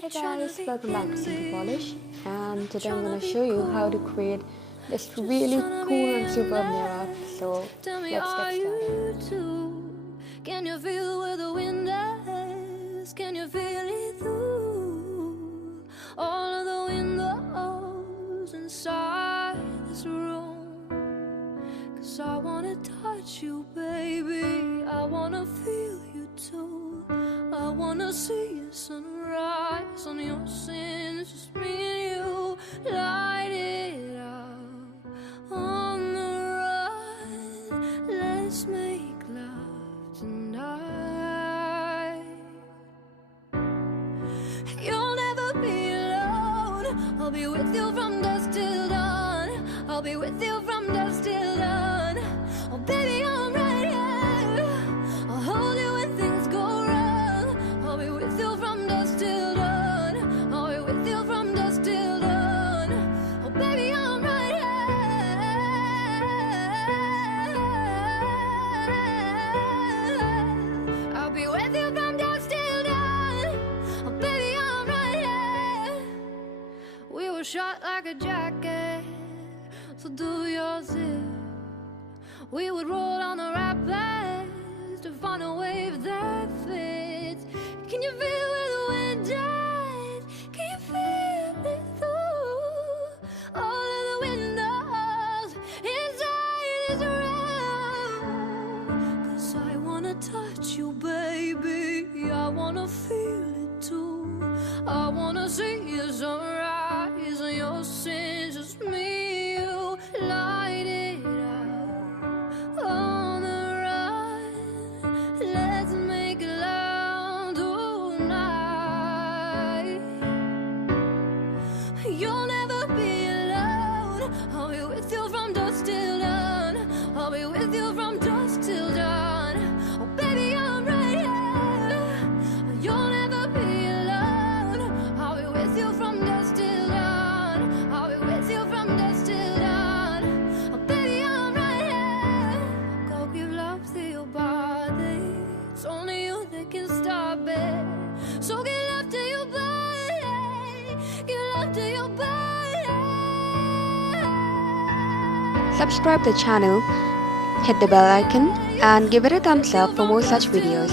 Hey guys, welcome back to Simple Polish, and today I'm going to show you how to create this really cool and superb mirror. So let's get started. Can you feel where the wind is? Can you feel it through all of the windows inside this room? 'Cause I wanna touch you, baby, I wanna feel you too. I wanna see the sunrise on your sins, just me and you. Light it up on the run. Let's make love tonight. You'll never be alone. I'll be with you from dusk till dawn. I'll be with you from dusk till dawn. Oh baby, I'm right here. I'll hold you when things go wrong. I'll be with you from dusk till dawn. I'll be with you from dusk till dawn. Oh baby, I'm right here. I'll be with you from dusk till dawn. Oh baby, I'm right here. We were shot like a jacket, so do your zip. We would roll on the rapids to find a wave that fits. Can you feel where the wind dies? Can you feel it through all of the windows inside this room? 'Cause I wanna touch you, baby, I wanna feel it too. I wanna see the sunrise on your sins, just me, you. Light it up on the run. Let's make love tonight. You'll never be alone. I'll be with you from dusk till dawn. I'll be with you from dusk till dawn. Oh baby, I'm right here. You'll never be alone. I'll be with you from dusk till dawn. I'll be with you from dusk till dawn. Oh baby, I'm right here. Go give love to your body. It's only you that can stop it. So give love to your body. Give love to your body. Subscribe the channel, hit the bell icon, and give it a thumbs up for more such videos.